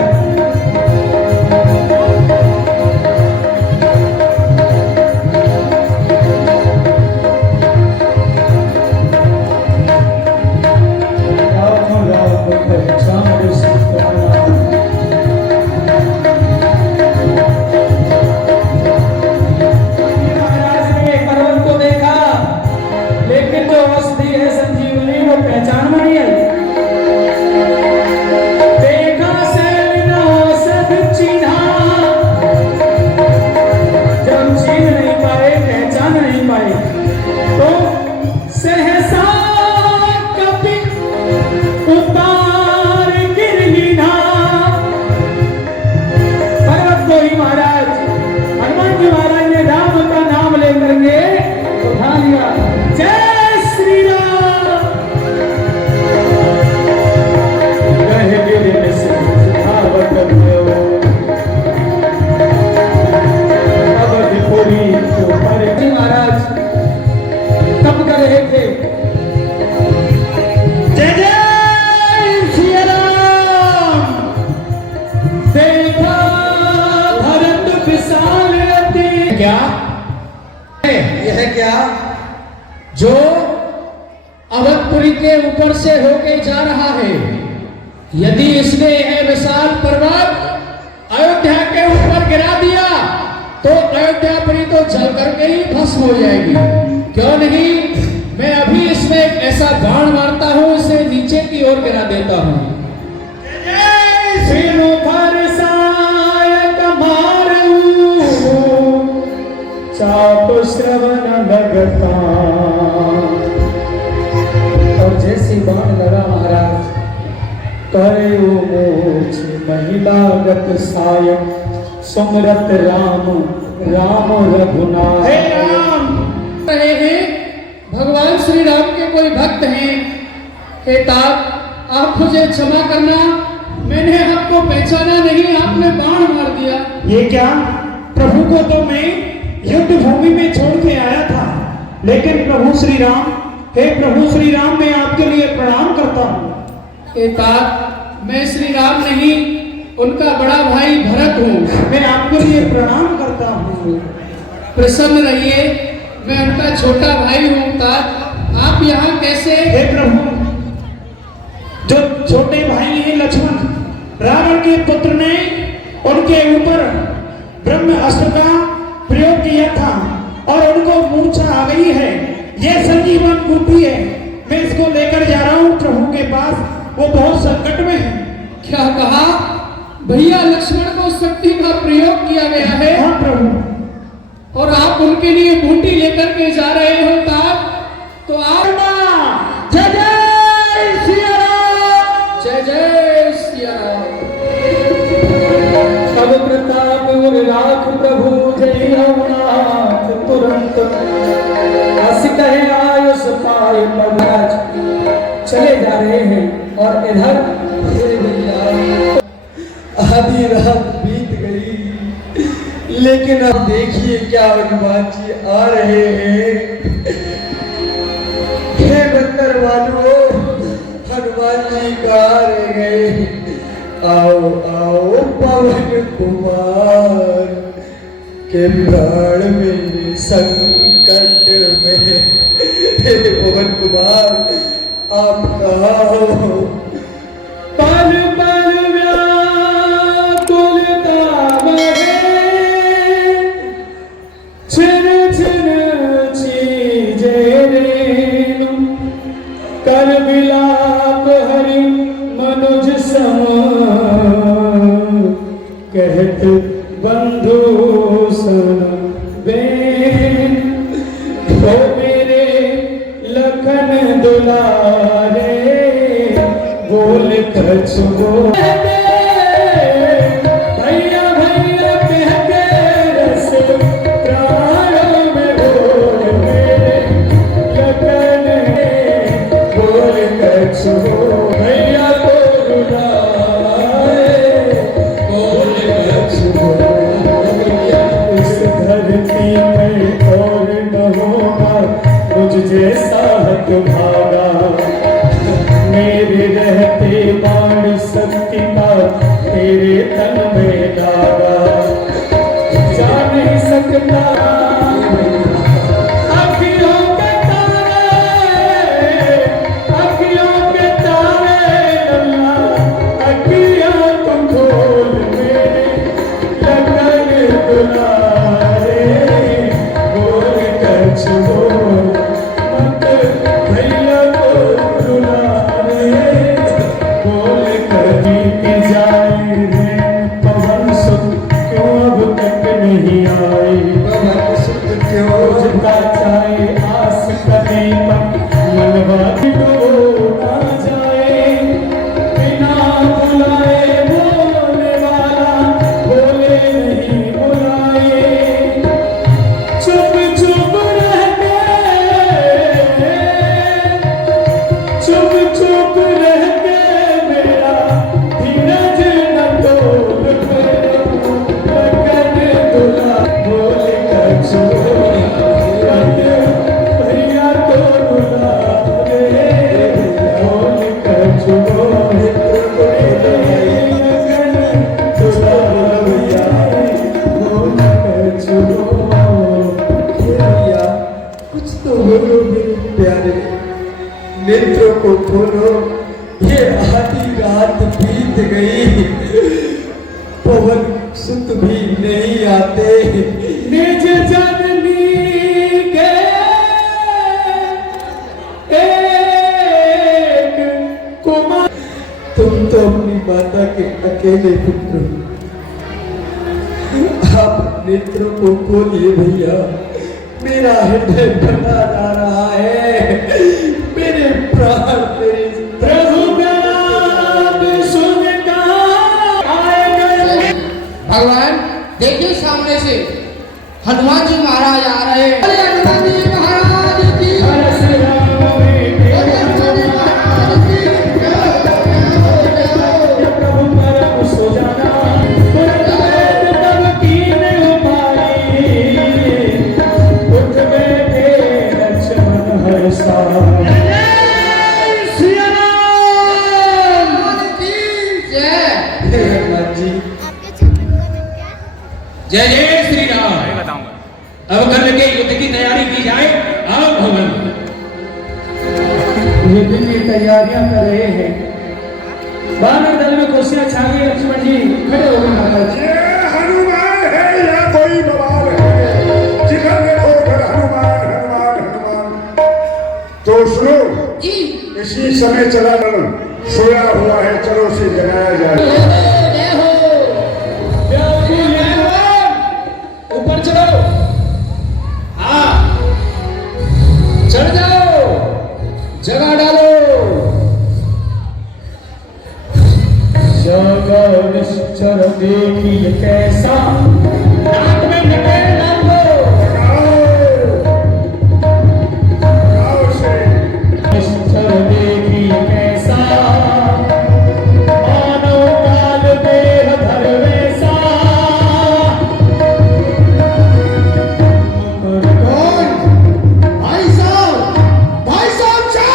जो अवधपुरी के ऊपर से होके जा रहा है, यदि इसने यह विशाल पर्वत अयोध्या के ऊपर गिरा दिया तो अयोध्यापुरी तो जल करके ही भस्म हो जाएगी। क्यों नहीं, मैं अभी इसमें एक ऐसा बाण मारता हूं, इसे नीचे की ओर गिरा देता हूं। चाप श्रवण लगता, और जैसी बाण लगा महाराज, करे वो मोच महिलागत सायक, सुमरत राम राम रघुनाथ। हे राम रहे हैं, भगवान श्री राम के कोई भक्त हैं। हे तात, आप मुझे क्षमा करना, मैंने आपको पहचाना नहीं, आपने बाण मार दिया। ये क्या, प्रभु को तो मैं युद्ध भूमि में छोड़ के आया था, लेकिन प्रभु श्री राम, हे प्रभु श्री राम, मैं आपके लिए प्रणाम करता हूँ। हे तात, मैं श्री राम नहीं, उनका बड़ा भाई भरत हूँ, मैं आपके लिए प्रणाम करता हूँ। प्रसन्न रहिए, मैं उनका छोटा भाई हूँ। तात, आप यहाँ कैसे? हे प्रभु, जो छोटे भाई हैं लक्ष्मण, रावण के पुत्र ने उनके ऊपर ब्रह्म अस्त्र का प्रयोग किया था और उनको मूर्छा आ गई है। ये संजीवन बूटी है, मैं इसको लेकर जा रहा हूँ प्रभु के पास, वो बहुत संकट में है। क्या कहा भैया? लक्ष्मण को शक्ति का प्रयोग किया गया है। हाँ प्रभु। और आप उनके लिए बूटी लेकर के जा रहे हो तो आप जय जय सिया राम। जय जय सिया राम। सब प्रताप और राख प्रभु जय रघुनाथ तुरंत अस कहे आयुष पाए पवराज। चले जा रहे हैं और इधर आधी रात बीत गई, लेकिन अब देखिए क्या हनुमान जी आ रहे हैं। हे बंदर वालों, हनुमान जी कहाँ रह गए? आओ आओ पवन कुमार के प्राण में संकट में। हे पवन कुमार, आप कहाँ हो? पल पल व्याकुलता बढ़े, छिन छिन चीजे रेणु, कर विलाप हरि मनुज सम, कहत बंधु सन बेन। ओ मेरे लखन दुलारे, बोल कछुओ भैया भैया कहते रस प्राणों में बोल मेरे लखन, बोल कछुओ भैया को रुलाए, बोल कछुओ। इस धरती में और न होगा मुझ जैसा हक भागा, मेरे रहते बाण शक्ति का तेरे तन में दागा। जा नहीं सकता अखियों के तारे, अखियों के तारे लल्ला, अखियां तुम खोल मेरे लगन दुलारे, बोल कछुओ मत भैया को रुलारे, बोल कभी की जाए रे पवन सुत, क्यों अब तक नहीं आए? पवन सुत क्यों? रोजता चाहे आस कभी पर मनवा डूबो ना जाए, बिना बुलाए बोलने वाला बोले नहीं बुलाए। चुप चुप रहते, चुप चुप रहते मेरा धीरज न तोड़ मेरे लगन दुला, बोल कछुओ भैया को रुला रे, बोल कछुओ लगन दुला भैया, बोल कछुओ। भैया कुछ तो बोलो मेरे प्यारे, नेत्रों को खोलो, ये आधी रात बीत गई, पवन सुत भी नहीं आते। निज जननी के एक कुमार, तुम तो अपनी माता के अकेले पुत्र हो। आप नेत्रों को खोलिए भैया, मेरा हृदय भरा जा रहा है, मेरे प्राण मेरे प्रभु का नाम सुनता आए। भगवान देखिए सामने से हनुमान जी महाराज आ रहे हैं। अरे हनुमान जी महाराज की प्रभु परम सुजाना, तुरंत वेद तब कीन उपाई, उठ बैठे लक्ष्मण हर्षा। सिया राम की जय। हे हनुमान जी, जय जय श्री राम। अब कल के युद्ध की तैयारी की जाए। आओ भवन। युद्ध की तैयारियां कर रहे हैं। बानर दल में कुर्सियां छा गई लक्ष्मण जी खड़े हो गए महाराज। ये हनुमान है या कोई बवाल है? जिधर देखो उधर हनुमान हनुमान हनुमान। तो सुनो, इसी समय चला सोया हुआ है, चलो उसे जगाया जाए। ऊपर चढ़ो, हाँ चढ़ जाओ, जगा डालो। जगह निश्चर देखिए कैसा, नाक में नकेल डाल दो। निश्चर देखिए कैसा, मानव काल देह धर वैसा। भाई साहब जय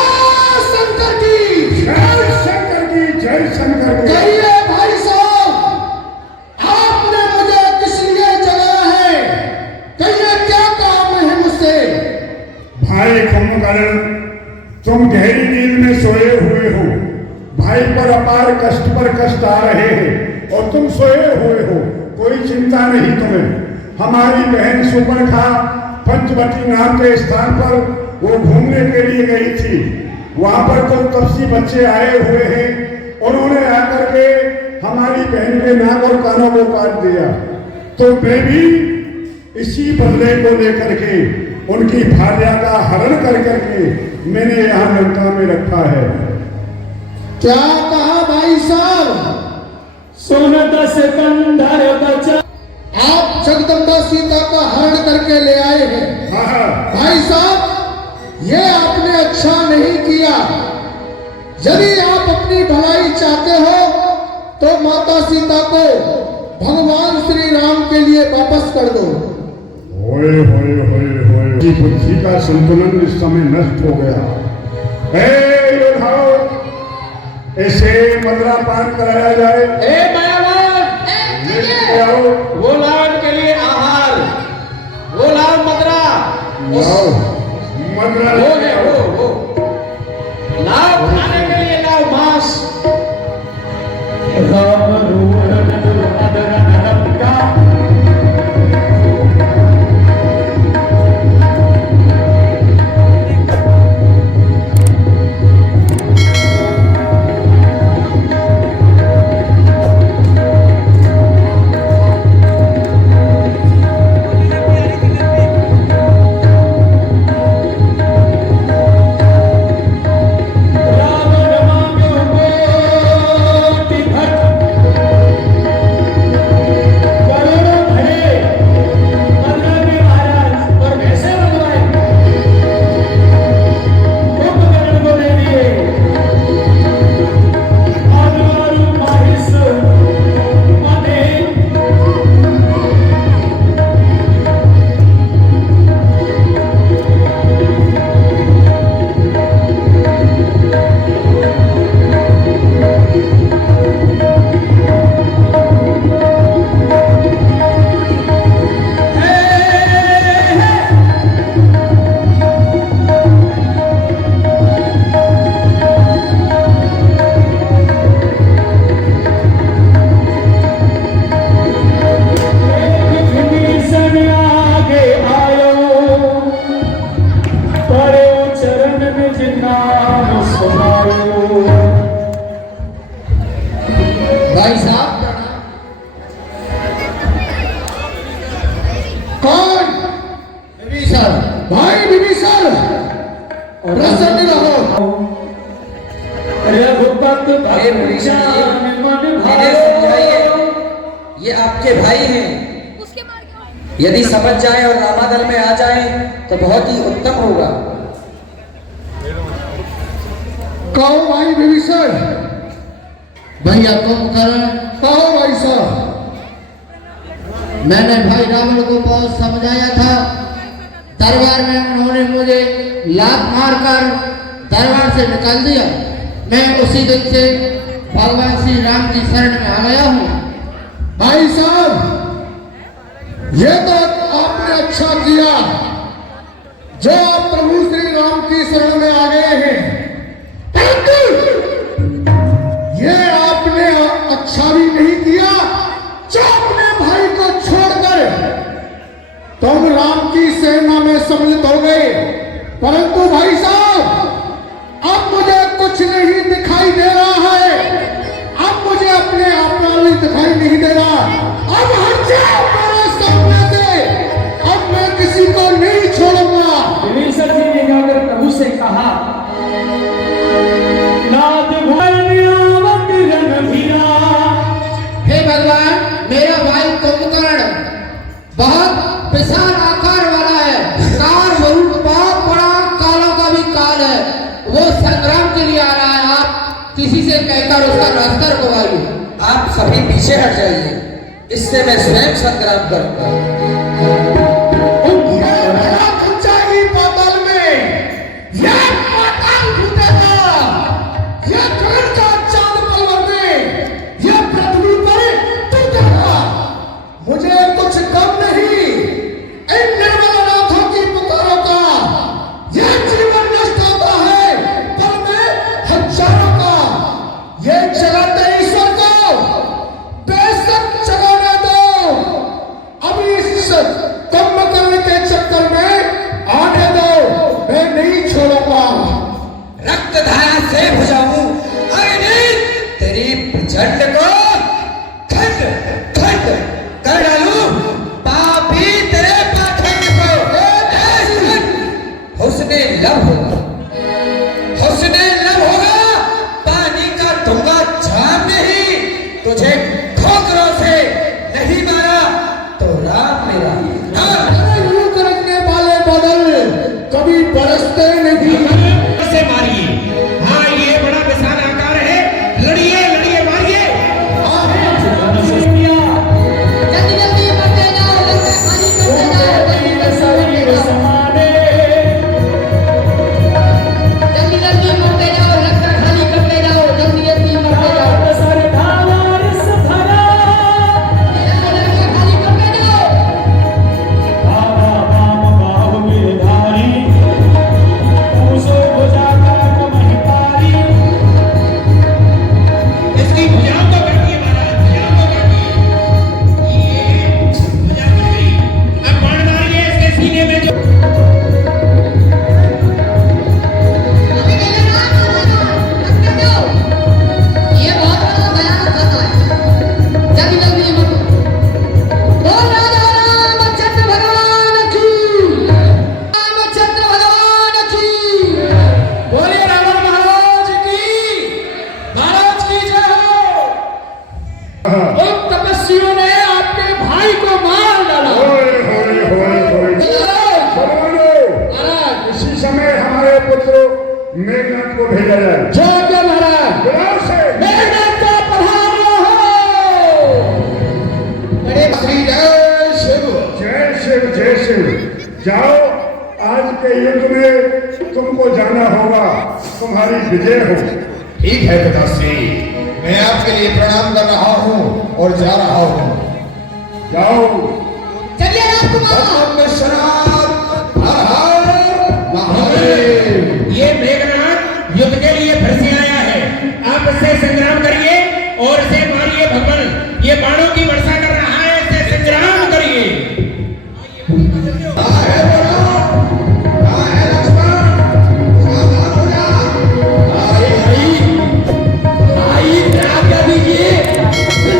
शंकर की, जय शंकर की, जय शंकर की। कहिए भाई साहब, आपने मुझे किस लिए जगाया है? कहिए क्या काम है मुझसे? भाई कुंभकर्ण, तुम गहरी नींद में सोए हुए हो, भाई पर अपार कष्ट पर कष्ट आ रहे हैं और तुम सोए हुए हो, कोई चिंता नहीं तुम्हें। हमारी बहन सुपर्णखा पंचवटी नाम के स्थान पर वो घूमने के लिए गई थी, वहां पर तो तपसी बच्चे आए हुए हैं, उन्होंने आकर के हमारी बहन के नाक और कानों को काट दिया। तो मैं भी इसी बदले को लेकर के उनकी भार्या का हरण कर करके मैंने यहाँ लंका में रखा है। क्या कहा भाई साहब? सोन दस कंधर बचा, आप जगदम्बा सीता का हरण करके ले आए हैं। हाँ, भाई साहब, ये आपने अच्छा नहीं किया। यदि आप अपनी भलाई चाहते हो तो माता सीता को भगवान श्री राम के लिए वापस कर दो। होए होए होए होए, बुद्धि का संतुलन इस समय नष्ट हो गया। योद्धाओ, ऐसे मदरा पान कराया जाए। ए मायावान, लेके आओ, वो लाओ के लिए आहार, वो लाओ मदरा। लाओ मदरा, वो है वो लाओ खाने के लिए, लाओ मांस। राम रूढ़ अदरन लंका, भाई साहब कौन? विभीषण। भाई विभीषण, प्रसन्न रहो। रघुपति अरे विभीषण जी, मन इन्हें समझाइए, ये आपके भाई हैं। यदि समझ जाए और रामादल में आ जाए तो बहुत ही उत्तम होगा। कहो भाई विभीषण। भैया कुंभकर्ण, कहो भाई साहब। मैंने भाई रावण को बहुत समझाया था, दरबार में उन्होंने मुझे लात मारकर दरबार से निकाल दिया। मैं उसी दिन से भगवान श्री राम की शरण में आ गया हूँ। भाई साहब, ये तो आपने अच्छा किया जो आप प्रभु श्री राम की शरण में आ गए हैं। ये आपने सम्मिलित हो गए, परंतु भाई साहब अब मुझे कुछ नहीं दिखाई दे रहा है। अब मुझे अपने आप में दिखाई नहीं दे रहा। अब हट जाओ मेरे सामने से, अब मैं किसी को नहीं छोड़ूंगा। विभीषण जी ने जाकर प्रभु से कहा, नाथ भैरवत रणधीरा। हे भगवान, मेरा भाई कुंभकर्ण बहुत विशाल आकार वाला है, कार वरुण बहुत बड़ा, कालों का भी काल है, वो संग्राम के लिए आ रहा है। आप किसी से कहकर उसका रास्ता रुकवाइए। आप सभी पीछे हट जाइए, इससे मैं स्वयं संग्राम करूंगा। जाएगी पाताल में, यह पाताल फूटेगा, यह कर्ण का चांद पलवर में, यह पृथ्वी पर टूटेगा। मुझे कुछ कम नहीं इन निर्मल नाथों की पुकारों का। यह जीवन नष्ट होता है, पर मैं हजारों का। यह जगाते ईश्वर को बेशक जगाने दो। अभी इस कुंभकर्ण के चक्कर में आने दो, मैं नहीं छोड़ूंगा। रक्त धारा से भुजाऊं अग्नि तेरी प्रचंड को खंड खंड कर डालूं, पापी तेरे पाखंड को। हुस्ने लब होगा, हुस्ने लब होगा, पानी का दूंगा जाम नहीं। तुझे ठोकरों से नहीं मारा तो राम मेरा यूं करने वाले बदल कभी बरसते नहीं। से मारिए। हाँ, ये बड़ा विशाल आकार है, लड़िए लड़िए मारिए। जल्दी जल्दी मरते जाओ, लंका खाली करते जाओ, जल्दी जल्दी मरते जाओ, लंका खाली करते जाओ, जल्दी जल्दी मरते जाओ, लंका खाली करते जाओ। इसकी भुजाओं को काटिए महाराज, भुजाओं को काटिए। ये भुजा कट गई। अब बाण मारिए इसके सीने में जो अभी मेरे नाम करते जाओ, ये बहुत बड़ा भयानक खतरा है। जल्दी जल्दी मरो। बोल राजा रामचंद्र भगवान की, रामचंद्र भगवान की। बोले रावण महाराज की, महाराज की जय हो। उन तपस्वियों ने आपके भाई को मार डाला। होए होए होए होए। महाराज इसी समय हमारे पुत्र मेघनाथ को भेजा जाए। जय जय महाराज, बुलाओ से। मेघनाथ का पधारो हो। बड़े श्री जय शिव। जय शिव जय शिव। जाओ, आज के युद्ध में तुमको जाना होगा, तुम्हारी विजय हो। ठीक है पिताश्री, मैं आपके लिए प्रणाम कर रहा हूँ और जा रहा हूँ। जाओ। चलिए राजकुमार। ओम विश्वनाथ हर हर महादेव। ये मेघनाथ युद्ध के लिए फिर से आया है। आप इससे संग्राम करिए और इसे मारिए भगवान। ये बाणों की वर्षा कर रहा है, इससे संग्राम करिए। कहाँ है वरुण? कहाँ है लक्ष्मण? सावधान हो जा। आई आज्ञा दीजिए,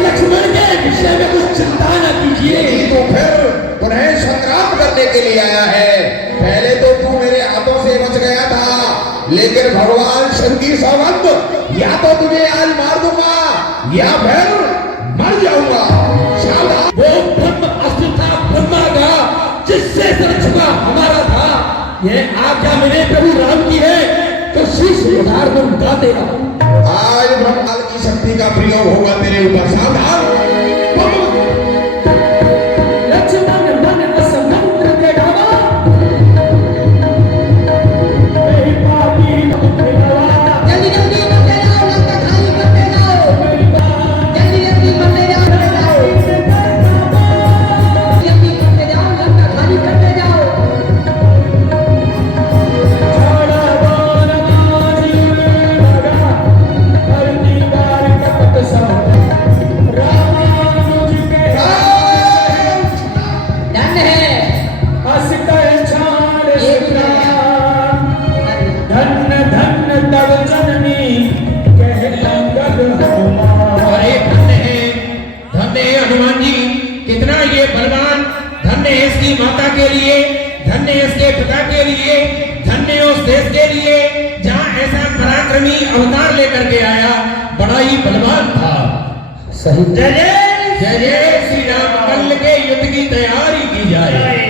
लक्ष्मण के विषय में कुछ चिंता न कीजिए। तो फिर पुनः संग्राम करने के लिए आया है। पहले तो तू मेरे हाथों से बच गया था, लेकिन भगवान शिव की सौगंध, या तो तुझे आज मार दूंगा या फिर मर जाऊंगा। सावधान। वो ब्रह्म अस्त्र था ब्रह्मा का, जिससे सर्वस्व हमारा था। यह आज्ञा मेरे प्रभु राम की है, तो शीश उधार को उठा देगा। आज ब्रह्मांड की शक्ति का प्रयोग होगा तेरे ऊपर। सावधान। लक्ष्मण मन रस मंत्र के डाला, जल्दी जल्दी मरते जाओ, लंका खाली करते जाओ, जल्दी जल्दी मरते जाओ, जल्दी मरते जाओ, लंका खाली करते जाओ। राम पिता के लिए, धन्य उस देश के लिए जहां ऐसा पराक्रमी अवतार लेकर के आया, बड़ा ही बलवान था। सही। जय जय जय जय श्री राम। कल के युद्ध की तैयारी की जाए।